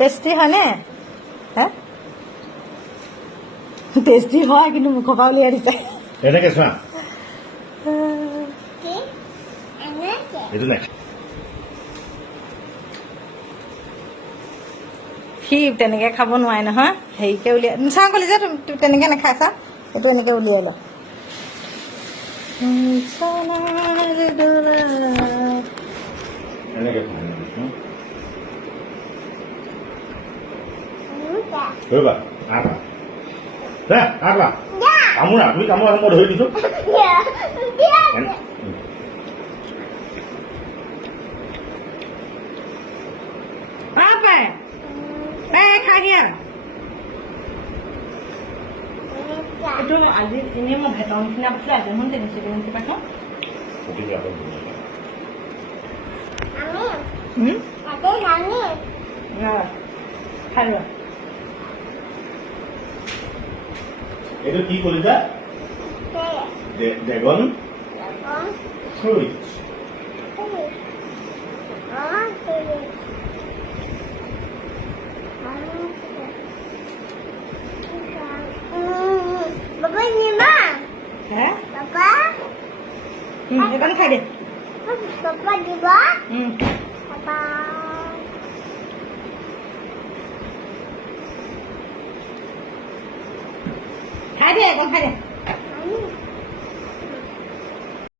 Tasty হয়নে হে tasty হয় কিন্তু মুখৰ পৰা উলিয়াই দিছে এনেকে চোৱা এইটো নাই সি তেনেকৈ খাব নোৱাৰে নহয় হেৰিকৈ উলিয়াই চাওঁ ক'লি যে তেনেকৈ নাখাই চা এইটো এনেকৈ উলিয়াই ল এনেকে ধৰিবা আগবা কামোৰা তুমি কামোৰা মই ধৰি দিছোঁ খাই দিয়া এইটো আজি এনেই মই ভেটৰ নিচিনা পাইছোঁ আজি শুন তেনেকৈ পাইছোঁ খাই লোৱা এইটো কি কৰিছা dragon fruit Papa gimana? Hah? Papa? Kan খাই দে Papa juga? Papa. খাই দে এখন খাই দে